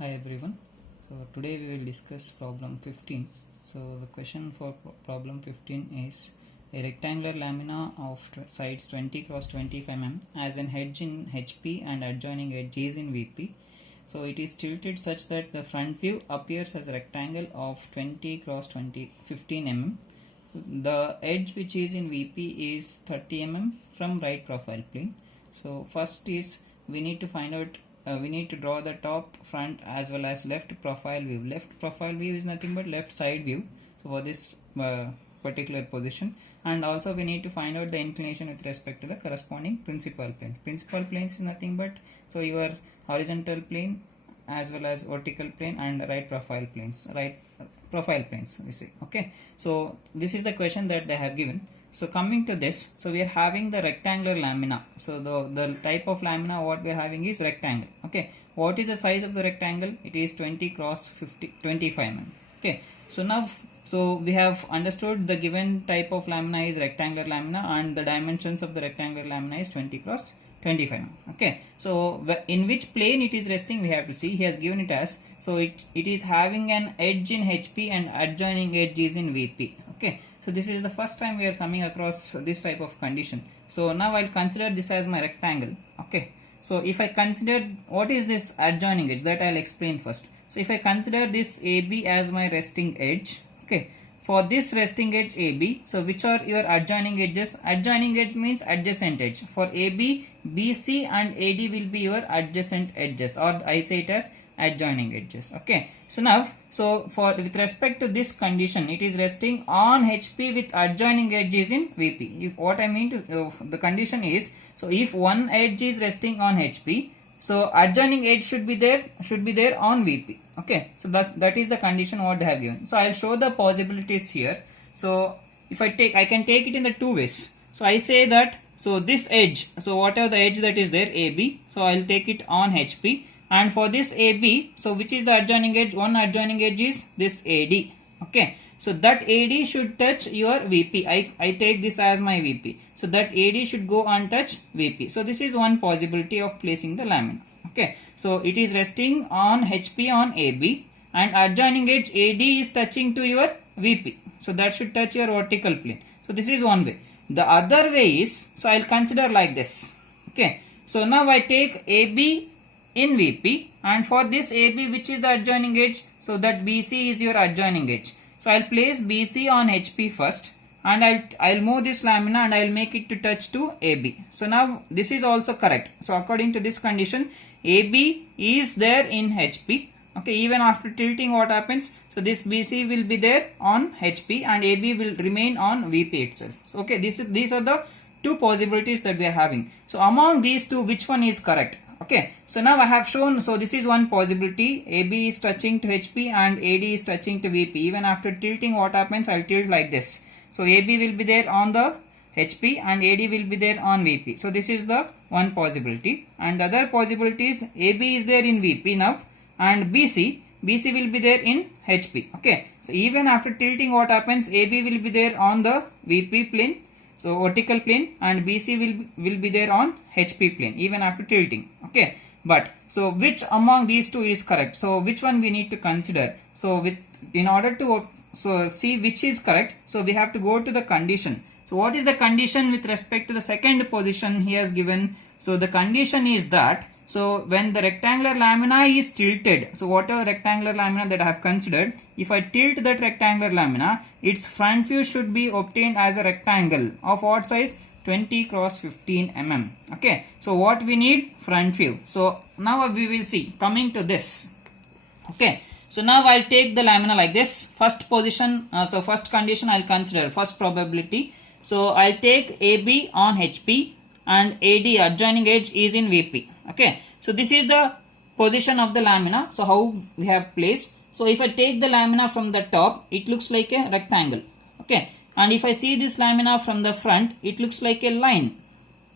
Hi everyone. So today we will discuss problem 15. So the question for problem 15 is a rectangular lamina of sides 20 cross 25 mm as an edge in HP and adjoining edge is in VP. So it is tilted such that the front view appears as a rectangle of 20 cross 15 mm. The edge which is in VP is 30 mm from right profile plane. So first is we need to find out we need to draw the top, front as well as left profile view. Left profile view is nothing but left side view. So for this particular position, and also we need to find out the inclination with respect to the corresponding principal planes. Principal planes is nothing but so your horizontal plane as well as vertical plane and right profile planes. We see. Okay. So this is the question that they have given. So coming to this, so we are having the rectangular lamina. So the type of lamina what we are having is rectangle. Okay. What is the size of the rectangle? It is 20 cross 25 mm. Okay. So now, so we have understood the given type of lamina is rectangular lamina and the dimensions of the rectangular lamina is 20 cross 25 mm. Okay. So in which plane it is resting we have to see. He has given it as, so it is having an edge in HP and adjoining edge is in VP. Okay. So this is the first time we are coming across this type of condition. So now I'll consider this as my rectangle. Okay. So if I consider what is this adjoining edge, that I'll explain first. So if I consider this AB as my resting edge, okay, for this resting edge AB, so which are your adjoining edges? Adjoining edge means adjacent edge. For AB, BC and AD will be your adjacent edges, or I say it as adjoining edges. Okay. So now, so for with respect to this condition, it is resting on HP with adjoining edges in VP. If what I mean to the condition is, so if one edge is resting on HP, so adjoining edge should be there on VP. Okay. So that is the condition what they have given. So I'll show the possibilities here. So if I can take it in the two ways. So I say that, so this edge, so whatever the edge that is there, AB, so I'll take it on HP. And for this AB, so which is the adjoining edge? One adjoining edge is this AD. Okay. So that AD should touch your VP. I take this as my VP. So that AD should go and touch VP. So this is one possibility of placing the lamina. Okay. So it is resting on HP on AB and adjoining edge AD is touching to your VP. So that should touch your vertical plane. So this is one way. The other way is, so I'll consider like this. Okay. So now I take AB in VP, and for this AB which is the adjoining edge, so that BC is your adjoining edge. So I'll place BC on HP first and I'll move this lamina and I'll make it to touch to AB. So now this is also correct. So according to this condition, AB is there in HP. Okay, even after tilting what happens? So this BC will be there on HP and AB will remain on VP itself. So okay, these are the two possibilities that we are having. So among these two, which one is correct? Okay, so now I have shown, so this is one possibility, AB is touching to HP and AD is touching to VP. Even after tilting what happens, I'll tilt like this. So AB will be there on the HP and AD will be there on VP. So this is the one possibility. And the other possibility is AB is there in VP now and BC will be there in HP. Okay, so even after tilting what happens, AB will be there on the VP plane, so vertical plane, and BC will be there on HP plane even after tilting. Okay, but so which among these two is correct? So which one we need to consider? So in order to see which is correct, so we have to go to the condition. So what is the condition with respect to the second position he has given? So the condition is that, so when the rectangular lamina is tilted, so whatever rectangular lamina that I have considered, if I tilt that rectangular lamina, its front view should be obtained as a rectangle of what size? 20 cross 15 mm. Okay. So what we need? Front view. So now we will see. Coming to this. Okay. So now I'll take the lamina like this. First position, so first condition I'll consider, first probability. So I'll take AB on HP and AD adjoining edge is in VP. Okay. So this is the position of the lamina. So how we have placed. So if I take the lamina from the top, it looks like a rectangle. Okay. And if I see this lamina from the front, it looks like a line.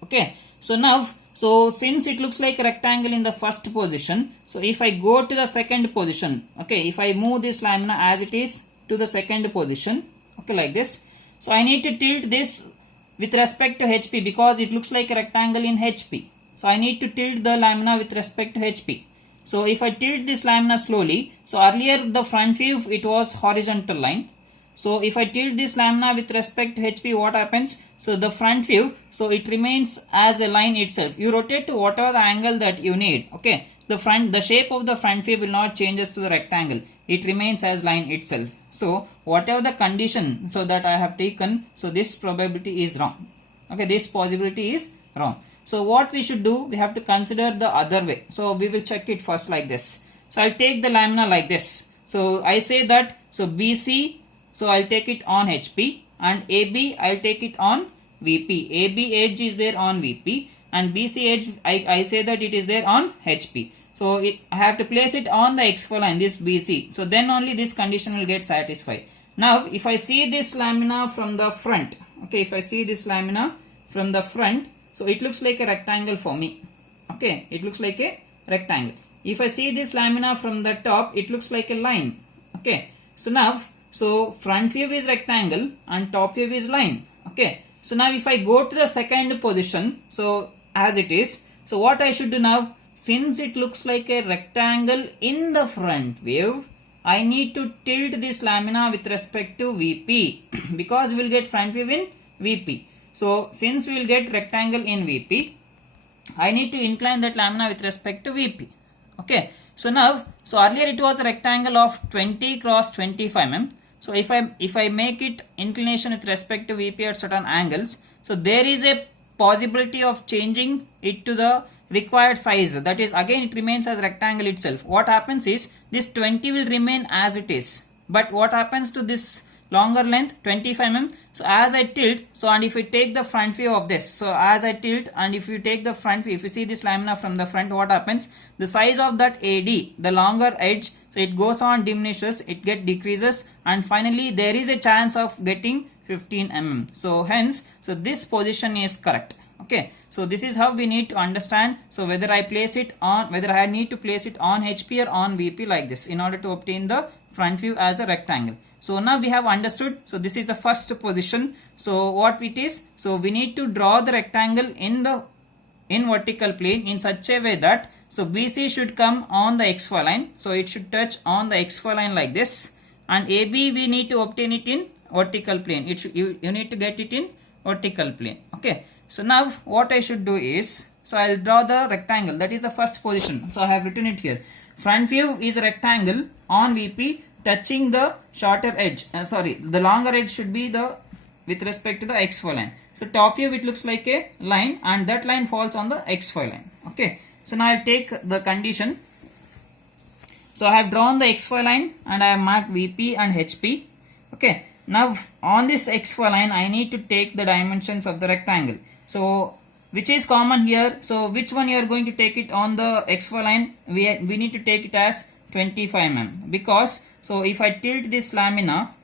Okay. So now, so since it looks like a rectangle in the first position, so if I go to the second position, okay, if I move this lamina as it is to the second position, okay, like this. So I need to tilt this with respect to HP because it looks like a rectangle in HP. So I need to tilt the lamina with respect to HP. So if I tilt this lamina slowly, so earlier the front view it was horizontal line. So if I tilt this lamina with respect to HP, what happens? So the front view, so it remains as a line itself. You rotate to whatever the angle that you need. Okay, the shape of the front view will not changes to the rectangle. It remains as line itself. So whatever the condition so that I have taken, so this probability is wrong. Okay, this possibility is wrong. So what we should do, we have to consider the other way. So we will check it first like this. So I'll take the lamina like this. So I say that, so BC, so I'll take it on HP, and AB I'll take it on VP. AB edge is there on VP, and BC edge I say that it is there on HP. So I have to place it on the X4 line, this BC. So then only this condition will get satisfied. Now if I see this lamina from the front, okay, if I see this lamina from the front, so it looks like a rectangle for me. Okay, it looks like a rectangle. If I see this lamina from the top, it looks like a line. Okay, so now, so front view is rectangle and top view is line. Okay, so now if I go to the second position, so as it is, so what I should do now, since it looks like a rectangle in the front view, I need to tilt this lamina with respect to VP because we will get front view in VP. So since we will get rectangle in VP, I need to incline that lamina with respect to VP. Okay, so now, so earlier it was a rectangle of 20 cross 25 mm. So if I make it inclination with respect to VP at certain angles, so there is a possibility of changing it to the required size. That is, again it remains as rectangle itself. What happens is this 20 will remain as it is. But what happens to this longer length 25 mm? So as I tilt, so and if we take the front view of this, so as I tilt and if you take the front view, if you see this lamina from the front, what happens? The size of that AD, the longer edge, so it goes on diminishes, it decreases, and finally there is a chance of getting 15 mm. So hence, so this position is correct. Okay, so this is how we need to understand. So whether I place it on, whether I need to place it on HP or on VP like this in order to obtain the front view as a rectangle. So now we have understood. So this is the first position. So what it is? So we need to draw the rectangle in vertical plane in such a way that, so BC should come on the XY line. So it should touch on the XY line like this, and AB we need to obtain it in vertical plane. It should, you need to get it in vertical plane. Okay. So now what I should do is, so I'll draw the rectangle. That is the first position. So I have written it here. Front view is a rectangle on VP touching the shorter edge. The longer edge should be the with respect to the XY line. So top view it looks like a line, and that line falls on the XY line. Okay. So now I'll take the condition. So I have drawn the XY line and I have marked VP and HP. Okay. Now on this XY line I need to take the dimensions of the rectangle. So which is common here? So which one you are going to take it on the XY line? We need to take it as 25 mm, because so if I tilt this lamina,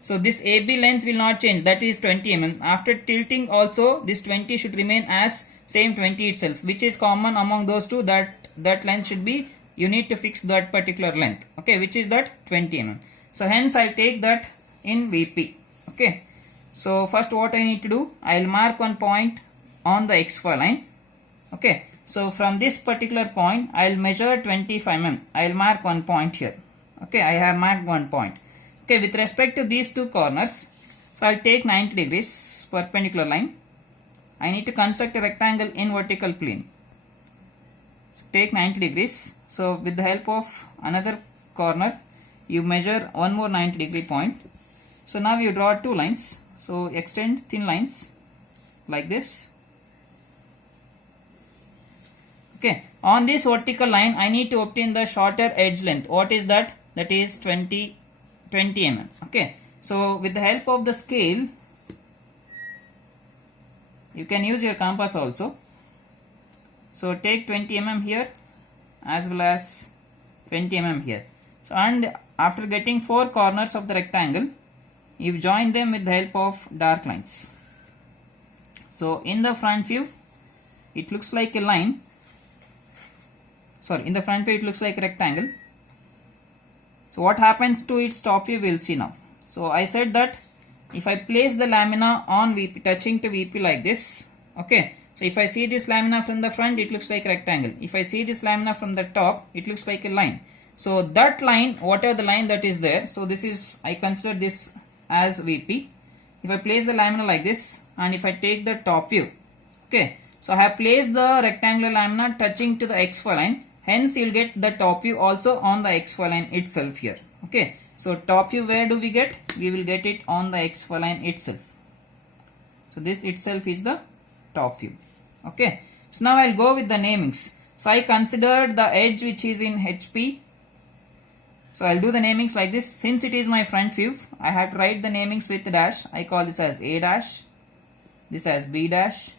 so this AB length will not change, that is 20 mm. After tilting also this 20 should remain as same 20 itself, which is common among those two, that length should be, you need to fix that particular length. Okay, which is that 20 mm. So hence I take that in VP. Okay, so first what I need to do, I will mark one point on the XY line. Okay, so from this particular point I will measure 25 mm. I will mark one point here. Okay, I have marked one point. Okay, with respect to these two corners, so I will take 90 degrees perpendicular line. I need to construct a rectangle in vertical plane. So take 90 degrees. So with the help of another corner, you measure one more 90 degree point. So now you draw two lines. So extend thin lines like this. Okay, on this vertical line I need to obtain the shorter edge length. What is that? That is 20 mm. Okay, so with the help of the scale, you can use your compass also. So take 20 mm here as well as 20 mm here. So and after getting four corners of the rectangle, you join them with the help of dark lines. So in the front view it looks like a line. In the front view it looks like a rectangle. So what happens to its top view we will see now. So I said that if I place the lamina on VP touching to VP like this, okay, So if I see this lamina from the front, it looks like a rectangle. If I see this lamina from the top, it looks like a line. So that line, whatever the line that is there, so this is, I consider this as VP. If I place the lamina like this, and if I take the top view, okay, so I have placed the rectangular lamina touching to the XY line, hence you will get the top view also on the XY line itself here. Okay, so top view, where do we get? We will get it on the XY line itself. So this itself is the top view. Okay, so now I'll go with the namings. So I considered the edge which is in HP. So I'll do the namings like this. Since it is my front view, I have to write the namings with dash. I call this as A dash, this as B dash,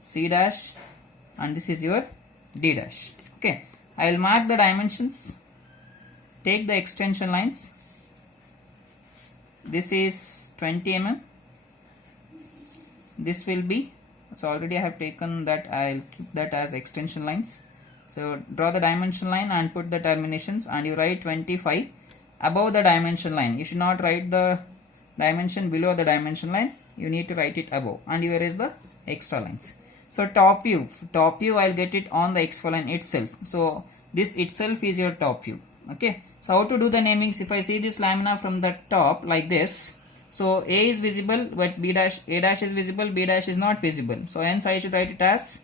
C dash, and this is your D dash. Okay, I will mark the dimensions, take the extension lines. This is 20 mm. This will be, so already I have taken that, I'll keep that as extension lines. So draw the dimension line and put the terminations, and you write 25 above the dimension line. You should not write the dimension below the dimension line. You need to write it above, and here is the extra lines. So top view I'll get it on the XY line itself. So this itself is your top view. Okay, so how to do the namings? If I see this lamina from the top like this, so A is visible, but A dash is visible, B dash is not visible. So hence I should write it as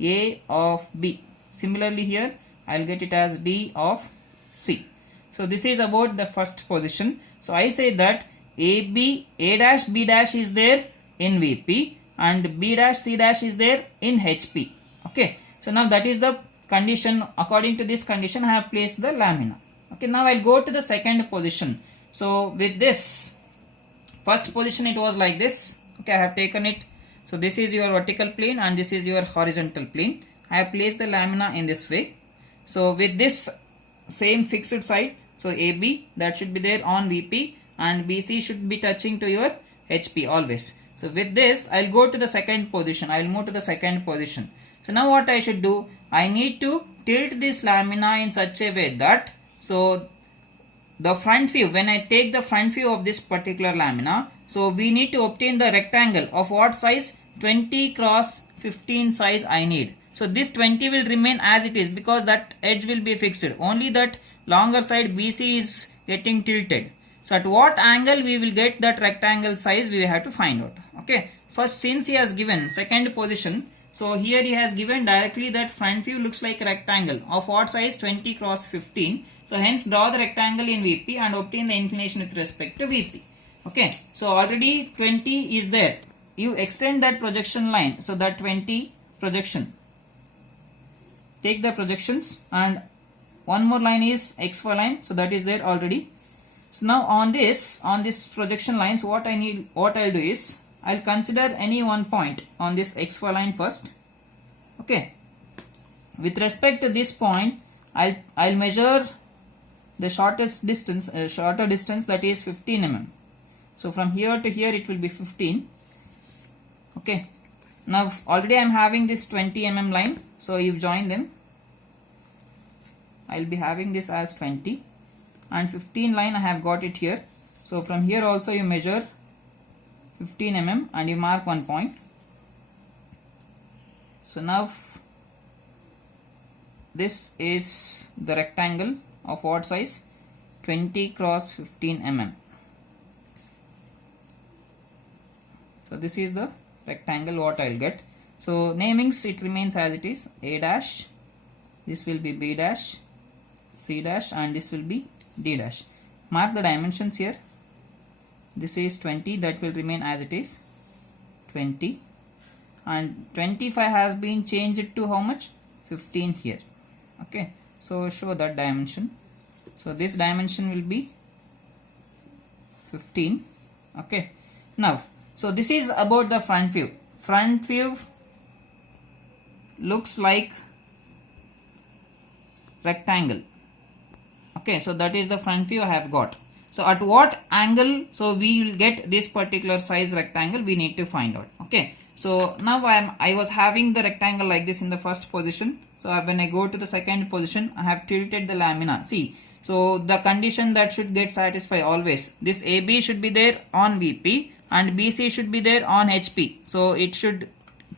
A of B. Similarly here, I'll get it as D of C. So this is about the first position. So I say that A dash, B dash is there in VP, and B dash, C dash is there in HP. Okay, so now that is the condition. According to this condition, I have placed the lamina. Okay, now I'll go to the second position. So with this first position, it was like this. Okay, I have taken it. So this is your vertical plane and this is your horizontal plane. I have placed the lamina in this way. So with this same fixed side, so AB, that should be there on VP, and BC should be touching to your HP always. So with this, I'll go to the second position. I'll move to the second position. So now what I should do? I need to tilt this lamina in such a way that, so the front view, when I take the front view of this particular lamina, so we need to obtain the rectangle of what size? 20 cross 15 size I need. So this 20 will remain as it is because that edge will be fixed. Only that longer side BC is getting tilted. So at what angle we will get that rectangle size, we have to find out. Okay, first, since he has given second position, so here he has given directly that front view looks like a rectangle of what size? 20 cross 15. So hence draw the rectangle in VP and obtain the inclination with respect to VP. Okay, so already 20 is there. You extend that projection line. So that 20 projection, take the projections, and one more line is XY line. So that is there already. So now on this projection lines, what I'll do is, I'll consider any one point on this XY line first. Okay, with respect to this point, I'll measure the shortest distance, shorter distance, that is 15 mm. So from here to here it will be 15. Okay, now already I'm having this 20 mm line, so you join them. I'll be having this as 20, and 15 line I have got it here. So from here also you measure 15 mm and you mark one point. So now this is the rectangle of what size? 20 cross 15 mm. So this is the rectangle what I'll get. So namings, it remains as it is. A dash, this will be B dash, C dash, and this will be D dash. Mark the dimensions here. This is 20, that will remain as it is, 20, and 25 has been changed to how much? 15 here. Okay, so show that dimension. So this dimension will be 15. Okay, now, so this is about the front view. Front view looks like rectangle. Okay, so that is the front view I have got. So at what angle, so we will get this particular size rectangle, we need to find out. Okay, so now I was having the rectangle like this in the first position. So when I go to the second position, I have tilted the lamina. See, so the condition that should get satisfied always, this AB should be there on VP and BC should be there on HP. So it should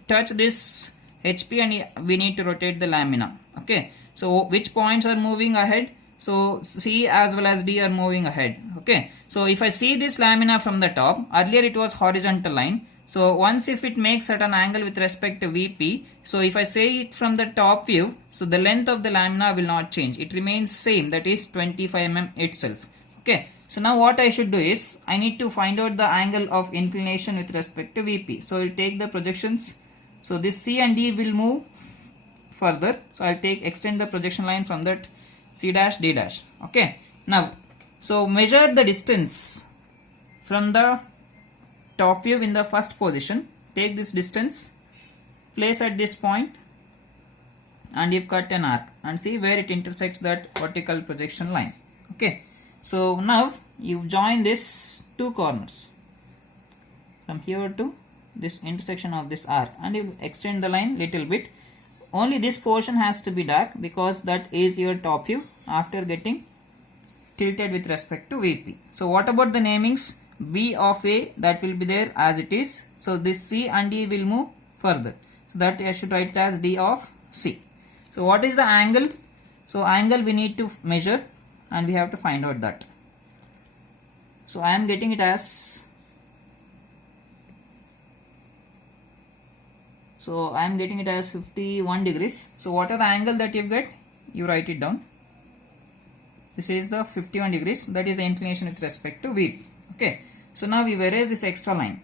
touch this HP and we need to rotate the lamina. Okay, so which points are moving ahead? So C as well as D are moving ahead. Okay, so if I see this lamina from the top, earlier it was horizontal line. So once if it makes certain angle with respect to VP, so if I say it from the top view, so the length of the lamina will not change. It remains same, that is 25 mm itself. Okay, so now what I should do is, I need to find out the angle of inclination with respect to VP. So I'll take the projections. So this C and D will move further. So I'll extend the projection line from that C dash D dash. Okay, now so measure the distance from the top view in the first position. Take this distance, place at this point, and you cut an arc and see where it intersects that vertical projection line. Okay, so now you join this two corners from here to this intersection of this arc, and you extend the line little bit. Only this portion has to be dark because that is your top view after getting tilted with respect to VP. So what about the namings? B of A, that will be there as it is. So this C and D will move further. So that I should write it as D of C. So what is the angle? So angle we need to measure and we have to find out that. So I am getting it as, so I am getting it as 51 degrees. So what are the angle that you get? You write it down. This is the 51 degrees. That is the inclination with respect to VP. Okay. So now we erase this extra line.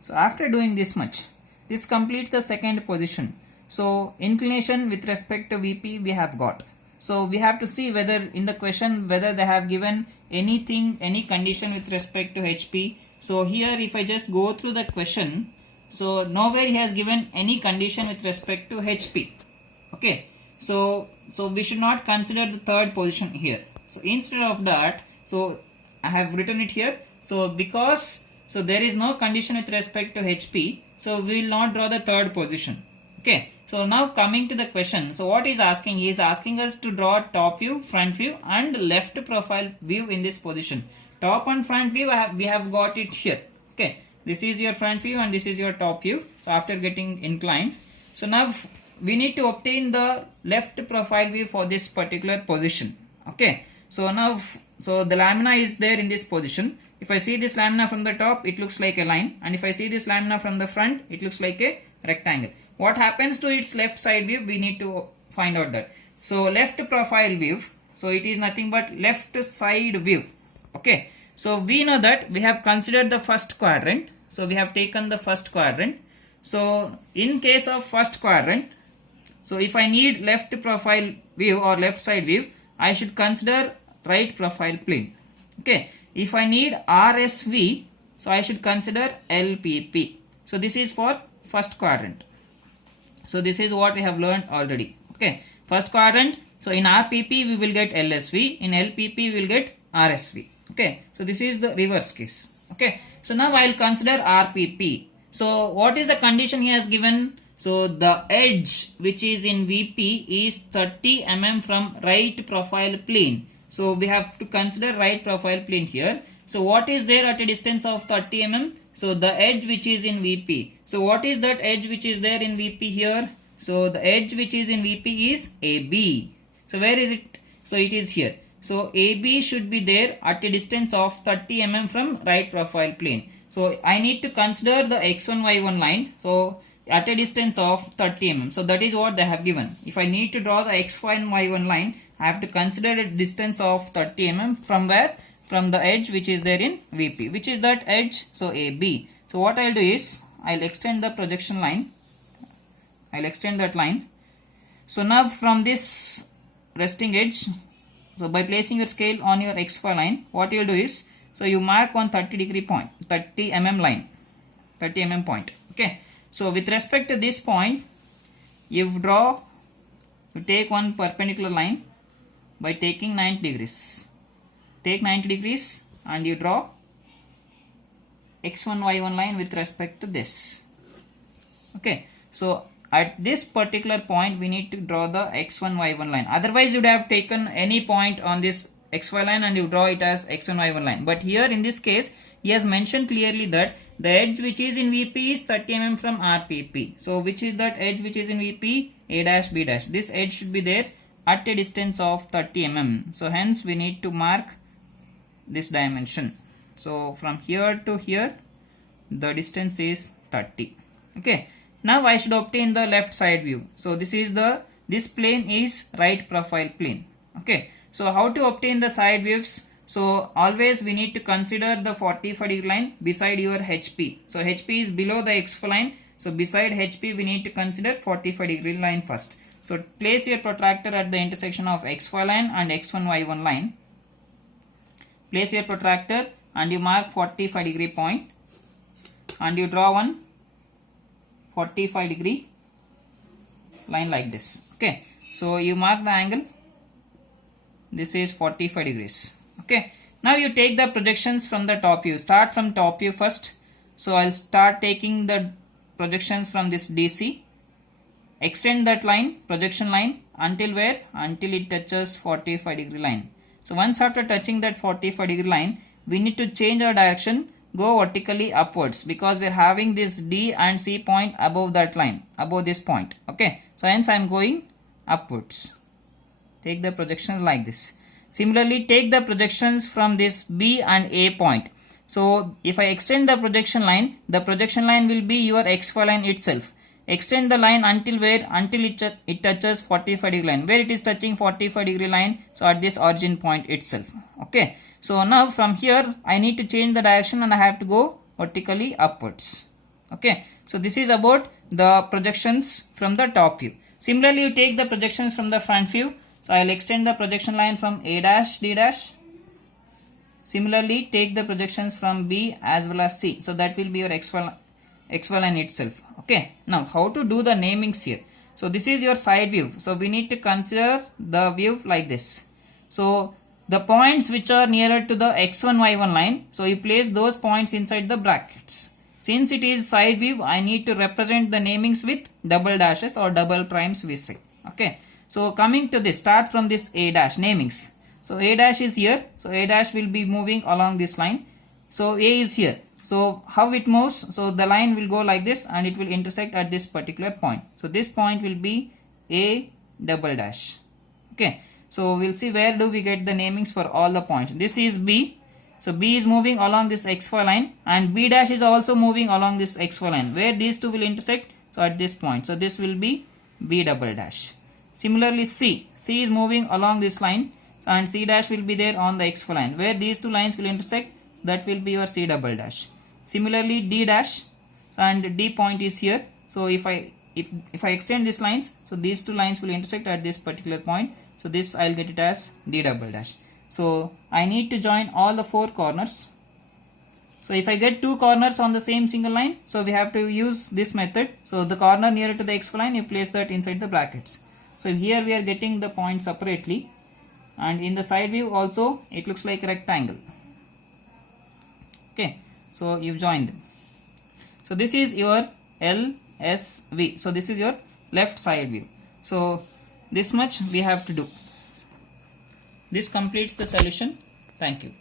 So after doing this much, this completes the second position. So inclination with respect to VP we have got. So we have to see whether in the question whether they have given anything, any condition with respect to HP. So here if I just go through the question, so nowhere he has given any condition with respect to HP. Okay, so we should not consider the third position here. So instead of that, so I have written it here. So because there is no condition with respect to HP, so we will not draw the third position. Okay, so now coming to the question, so what is asking? He is asking us to draw top view, front view and left profile view in this position. Top and front view we have got it here. Okay, this is your front view and this is your top view. So after getting inclined, so now we need to obtain the left profile view for this particular position. Okay, so now the lamina is there in this position. If I see this lamina from the top, it looks like a line, and if I see this lamina from the front, it looks like a rectangle. What happens to its left side view? We need to find out that. So left profile view, so it is nothing but left side view. Okay, so we know that we have considered the first quadrant. So we have taken the first quadrant. So in case of first quadrant, so if I need left profile view or left side view, I should consider right profile plane. Okay, if I need RSV, so I should consider LPP. So this is for first quadrant. So this is what we have learned already. Okay, first quadrant, so in RPP we will get LSV, in LPP we will get RSV. Okay, so this is the reverse case. Okay, so now I will consider RPP. So what is the condition he has given? So the edge which is in VP is 30 mm from right profile plane. So we have to consider right profile plane here. So what is there at a distance of 30 mm? So the edge which is in VP. So what is that edge which is there in VP here? So the edge which is in VP is AB. So where is it? So it is here. So AB should be there at a distance of 30 mm from right profile plane. So I need to consider the x1 y1 line. So at a distance of 30 mm. So that is what they have given. If I need to draw the x1 y1 line, I have to consider a distance of 30 mm from where? From the edge which is there in VP. Which is that edge? So AB. So what I'll do is, I'll extend the projection line. I'll extend that line. So now from this resting edge, so by placing your scale on your XY line, what you'll do is, so you mark one 30 degree point, 30 mm line, 30 mm point. Okay. So with respect to this point, you take one perpendicular line by taking 90 degrees. Take 90 degrees and you draw x1 y1 line with respect to this. Okay, so at this particular point we need to draw the x1 y1 line. Otherwise you would have taken any point on this xy line and you draw it as x1 y1 line. But here in this case he has mentioned clearly that the edge which is in VP is 30 mm from RPP. So which is that edge which is in VP? A dash B dash. This edge should be there at a distance of 30 mm. So hence we need to mark this dimension. So from here to here the distance is 30. Okay. Now I should obtain the left side view. So this plane is right profile plane. Okay. So how to obtain the side views? So always we need to consider the 45 degree line beside your HP. So HP is below the XY line. So beside HP we need to consider 45 degree line first. So place your protractor at the intersection of XY line and X1 Y1 line. Place your protractor and you mark 45 degree point and you draw one 45 degree line like this. Okay. So you mark the angle. This is 45 degrees. Okay. Now you take the projections from the top view. Start from top view first. So I'll start taking the projections from this DC. Extend that line, projection line, until where? Until it touches 45 degree line. So once after touching that 45 degree line, we need to change our direction, go vertically upwards, because we are having this D and C point above that line, above this point. Okay. So hence I am going upwards. Take the projections like this. Similarly, take the projections from this B and A point. So if I extend the projection line will be your XY line itself. Extend the line until where? Until it touches 45 degree line. Where it is touching 45 degree line? So at this origin point itself. Okay. So now from here I need to change the direction and I have to go vertically upwards. Okay. So this is about the projections from the top view. Similarly, you take the projections from the front view. So I will extend the projection line from A dash D dash. Similarly, take the projections from B as well as C. So that will be your XY line itself. Okay. Now how to do the namings here? So this is your side view. So we need to consider the view like this. So the points which are nearer to the X1 Y1 line, so you place those points inside the brackets. Since it is side view, I need to represent the namings with double dashes or double primes we say. Okay. So coming to this, start from this A dash namings. So A dash is here. So A dash will be moving along this line. So A is here. So how it moves? So the line will go like this and it will intersect at this particular point. So this point will be A double dash. Okay. So we'll see where do we get the namings for all the points. This is B. So B is moving along this XY line and B dash is also moving along this XY line. Where these two will intersect? So at this point. So this will be B double dash. Similarly C is moving along this line and C dash will be there on the XY line. Where these two lines will intersect, that will be your C double dash. Similarly D dash and D point is here. So if I extend these lines, so these two lines will intersect at this particular point. So this I will get it as D double dash. So I need to join all the four corners. So if I get two corners on the same single line, so we have to use this method. So the corner nearer to the XY line, you place that inside the brackets. So here we are getting the points separately, and in the side view also it looks like a rectangle. Okay, so you've joined them. So this is your LSV. So this is your left side view. So this much we have to do. This completes the solution. Thank you.